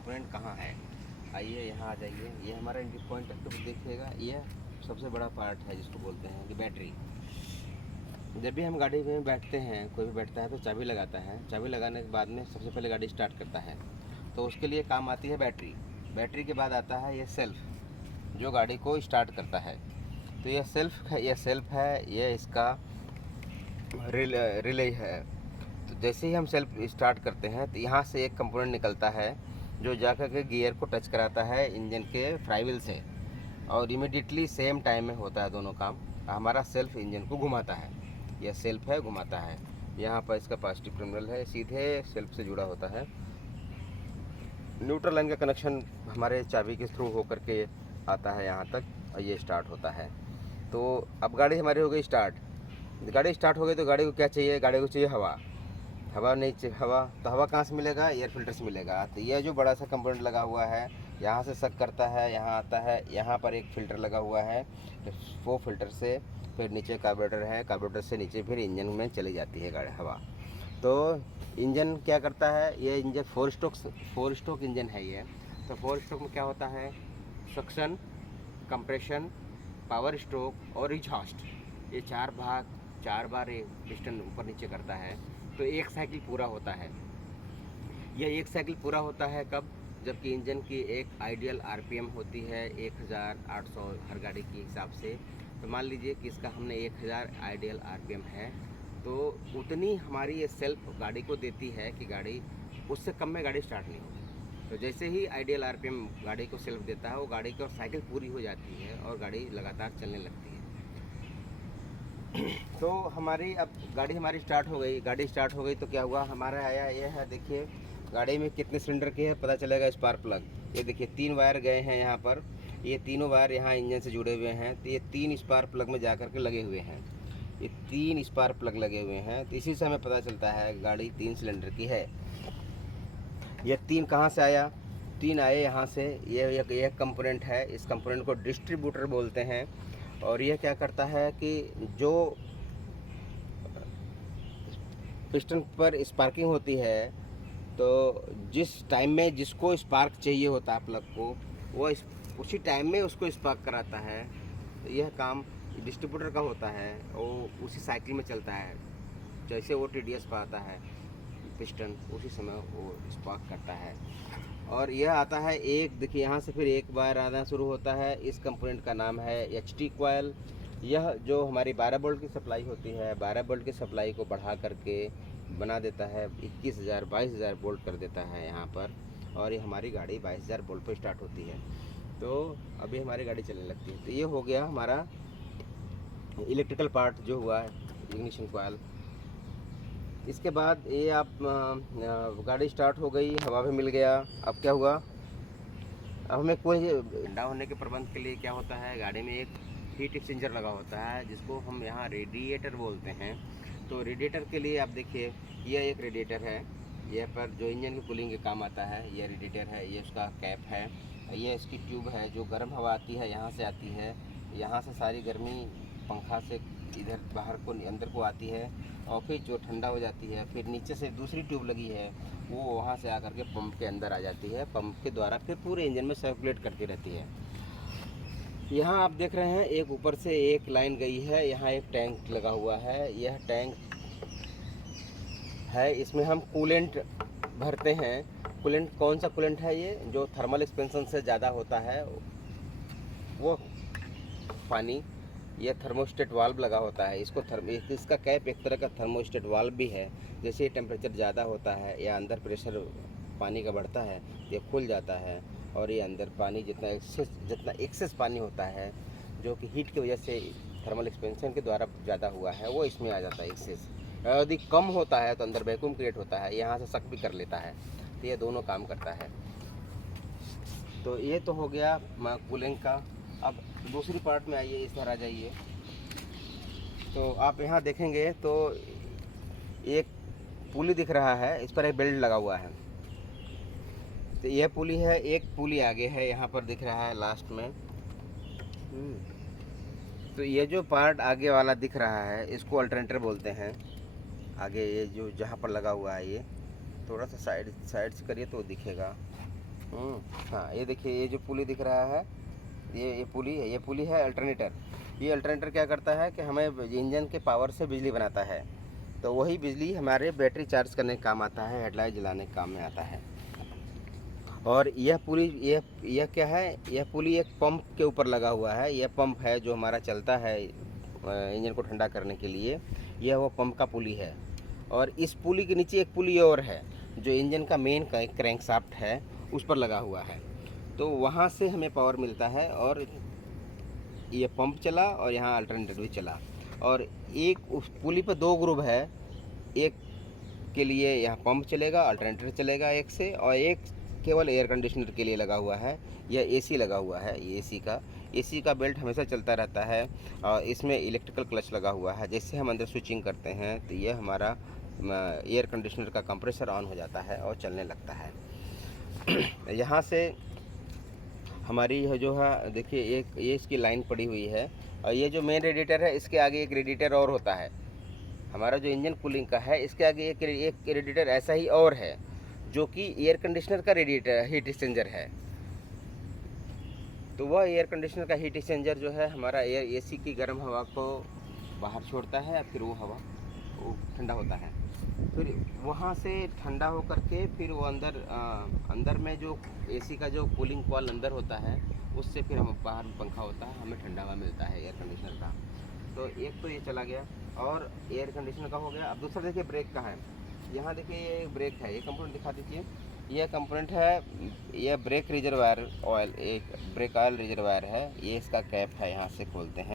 Component कहाँ है। आइए यहाँ आ जाइए, ये हमारा एंट्री पॉइंट तो देखिएगा, ये सबसे बड़ा पार्ट है जिसको बोलते हैं कि बैटरी। जब भी हम गाड़ी में बैठते हैं, कोई भी बैठता है तो चाबी लगाता है। चाबी लगाने के बाद में सबसे पहले गाड़ी स्टार्ट करता है, तो उसके लिए काम आती है बैटरी। बैटरी के बाद आता है ये सेल्फ, जो गाड़ी को स्टार्ट करता है। तो ये सेल्फ है, ये इसका रिले है। तो जैसे ही हम सेल्फ स्टार्ट करते हैं तो यहाँ से एक कंपोनेंट निकलता है जो जाकर के गियर को टच कराता है इंजन के फ्लाईव्हील से, और इमीडिएटली सेम टाइम में होता है दोनों काम। हमारा सेल्फ इंजन को घुमाता है, यह सेल्फ है, घुमाता है। यहाँ पर इसका पॉजिटिव टर्मिनल है, सीधे सेल्फ से जुड़ा होता है। न्यूट्रल लाइन का कनेक्शन हमारे चाबी के थ्रू होकर के आता है यहाँ तक, और ये स्टार्ट होता है। तो अब गाड़ी हमारी हो गई स्टार्ट। गाड़ी स्टार्ट हो गई तो गाड़ी को क्या चाहिए, गाड़ी को चाहिए हवा। हवा नहीं चाहिए, हवा तो हवा कहाँ से मिलेगा, एयर फिल्टर से मिलेगा। तो यह जो बड़ा सा कंपोनेंट लगा हुआ है, यहाँ से सक करता है, यहाँ आता है, यहाँ पर एक फ़िल्टर लगा हुआ है, वो फिल्टर से फिर नीचे कार्बोरेटर है, कार्बोरेटर से नीचे फिर इंजन में चली जाती है गाड़ी हवा। तो इंजन क्या करता है, ये इंजन फोर स्ट्रोक इंजन है ये। तो फोर स्ट्रोक में क्या होता है, सक्शन, कंप्रेशन, पावर स्ट्रोक और एग्जॉस्ट, ये चार बार ये पिस्टन ऊपर नीचे करता है। तो एक साइकिल पूरा होता है। यह एक साइकिल पूरा होता है कब, जबकि इंजन की एक आइडियल आरपीएम होती है 1800 हर गाड़ी के हिसाब से। तो मान लीजिए कि इसका हमने 1000 आइडियल आरपीएम है, तो उतनी हमारी ये सेल्फ गाड़ी को देती है कि गाड़ी उससे कम में गाड़ी स्टार्ट नहीं होगी। तो जैसे ही आइडियल आरपीएम गाड़ी को सेल्फ देता है, वो गाड़ी की और साइकिल पूरी हो जाती है और गाड़ी लगातार चलने लगती है। तो हमारी अब गाड़ी हमारी स्टार्ट हो गई। गाड़ी स्टार्ट हो गई तो क्या हुआ, हमारा आया ये है, देखिए गाड़ी में कितने सिलेंडर के है पता चलेगा। स्पार्क प्लग, ये देखिए 3 वायर गए हैं यहाँ पर, ये तीनों वायर यहाँ इंजन से जुड़े हुए हैं। तो ये 3 स्पार्क प्लग में जा कर के लगे हुए हैं, ये 3 स्पार्क प्लग लगे हुए हैं। तो इसी से हमें पता चलता है गाड़ी 3 सिलेंडर की है। ये 3 कहाँ से आया, 3 आए यहाँ से। ये एक कंपोनेंट है, इस कंपोनेंट को डिस्ट्रीब्यूटर बोलते हैं। और यह क्या करता है कि जो पिस्टन पर स्पार्किंग होती है, तो जिस टाइम में जिसको स्पार्क चाहिए होता है प्लग को, वो उसी टाइम में उसको स्पार्क कराता है। तो यह काम डिस्ट्रीब्यूटर का होता है, वो उसी साइकिल में चलता है। जैसे वो टीडीएस पर आता है पिस्टन, उसी समय वो स्पार्क करता है। और यह आता है एक, देखिए यहाँ से फिर एक बार आना शुरू होता है। इस कंपोनेंट का नाम है एचटी कॉइल। यह जो हमारी 12 वोल्ट की सप्लाई होती है, 12 वोल्ट की सप्लाई को बढ़ा करके बना देता है 21,000 22,000 वोल्ट कर देता है यहाँ पर। और ये हमारी गाड़ी 22,000 वोल्ट पर स्टार्ट होती है। तो अभी हमारी गाड़ी चलने लगती है। तो ये हो गया हमारा इलेक्ट्रिकल पार्ट जो हुआ है, इग्निशन कॉइल। इसके बाद ये आप गाड़ी स्टार्ट हो गई, हवा भी मिल गया। अब क्या हुआ, अब हमें कोई ठंडा होने के प्रबंध के लिए क्या होता है, गाड़ी में एक हीट एक्सचेंजर लगा होता है जिसको हम यहाँ रेडिएटर बोलते हैं। तो रेडिएटर के लिए आप देखिए, यह एक रेडिएटर है, यह पर जो इंजन की कूलिंग के काम आता है, यह रेडिएटर है, ये उसका कैप है। ये इसकी ट्यूब है, जो गर्म हवा आती है यहाँ से आती है, यहाँ से सारी गर्मी पंखा से इधर बाहर को अंदर को आती है, और फिर जो ठंडा हो जाती है, फिर नीचे से दूसरी ट्यूब लगी है, वो वहाँ से आकर के पंप के अंदर आ जाती है। पंप के द्वारा फिर पूरे इंजन में सर्कुलेट करती रहती है। यहाँ आप देख रहे हैं एक ऊपर से एक लाइन गई है, यहाँ एक टैंक लगा हुआ है। यह टैंक है, इसमें हम कूलेंट भरते हैं। कूलेंट कौन सा कूलेंट है, ये जो थर्मल एक्सपेंशन से ज़्यादा होता है वो पानी। यह थर्मोस्टेट वाल्व लगा होता है, इसका कैप एक तरह का थर्मोस्टेट वाल्व भी है। जैसे टेम्परेचर ज़्यादा होता है या अंदर प्रेशर पानी का बढ़ता है, ये खुल जाता है, और ये अंदर पानी जितना एक्सेस पानी होता है, जो कि हीट की वजह से थर्मल एक्सपेंशन के द्वारा ज़्यादा हुआ है, वो इसमें आ जाता है एक्सेस। यदि कम होता है तो अंदर वैक्यूम क्रिएट होता है, यहाँ से सक भी कर लेता है। तो ये दोनों काम करता है। तो ये तो हो गया कूलिंग का। अब दूसरी पार्ट में आइए, इस तरह आ जाइए। तो आप यहाँ देखेंगे तो एक पुली दिख रहा है, इस पर एक बेल्ट लगा हुआ है। तो यह पुली है, एक पुली आगे है, यहाँ पर दिख रहा है लास्ट में। तो ये जो पार्ट आगे वाला दिख रहा है, इसको अल्टरनेटर बोलते हैं। आगे ये जो जहाँ पर लगा हुआ है, ये थोड़ा सा साइड से करिए तो दिखेगा। हाँ, ये देखिए, ये जो पुली दिख रहा है, ये पुली है, ये पुली है अल्टरनेटर। ये अल्टरनेटर क्या करता है कि हमें इंजन के पावर से बिजली बनाता है, तो वही बिजली हमारे बैटरी चार्ज करने के काम आता है, हेडलाइट जलाने के काम में आता है। और यह पुली, यह क्या है, यह पुली एक पंप के ऊपर लगा हुआ है। यह पंप है जो हमारा चलता है इंजन को ठंडा करने के लिए, यह वो पंप का पुली है। और इस पुली के नीचे एक पुली और है जो इंजन का मेन क्रैंकशाफ्ट है, उस पर लगा हुआ है। तो वहाँ से हमें पावर मिलता है, और ये पंप चला और यहाँ अल्टरनेटर भी चला। और एक उस पुली पर 2 ग्रुप है, एक के लिए यहाँ पंप चलेगा, अल्टरनेटर चलेगा एक से, और एक केवल एयर कंडीशनर के लिए लगा हुआ है। यह एसी लगा हुआ है, ये एसी का बेल्ट हमेशा चलता रहता है। और इसमें इलेक्ट्रिकल क्लच लगा हुआ है, जैसे हम अंदर स्विचिंग करते हैं तो यह हमारा एयर कंडीशनर का कंप्रेसर ऑन हो जाता है और चलने लगता है। यहाँ से हमारी यह जो है, देखिए, एक ये इसकी लाइन पड़ी हुई है, और ये जो मेन रेडिएटर है, इसके आगे एक रेडिएटर और होता है। हमारा जो इंजन कूलिंग का है, इसके आगे एक रेडिएटर ऐसा ही और है, जो कि एयर कंडीशनर का रेडिएटर हीट एक्सचेंजर है। तो वह एयर कंडीशनर का हीट एक्सचेंजर जो है हमारा एसी की गर्म हवा को बाहर छोड़ता है, फिर वो हवा वो ठंडा होता है। फिर वहाँ से ठंडा होकर के फिर वो अंदर में जो एसी का जो कूलिंग कॉइल अंदर होता है, उससे फिर हम बाहर पंखा होता है, हमें ठंडा हवा मिलता है एयर कंडीशनर का। तो एक तो ये चला गया और एयर कंडीशनर का हो गया। अब दूसरा देखिए ब्रेक का है। यहाँ देखिए, ये ब्रेक है, ये कंपोनेंट दिखा दीजिए। यह कंपोनेंट है, यह ब्रेक रिजर्वायर ऑयल, एक ब्रेक ऑयल रिजर्वायर है, ये इसका कैप है, यहाँ से खोलते हैं।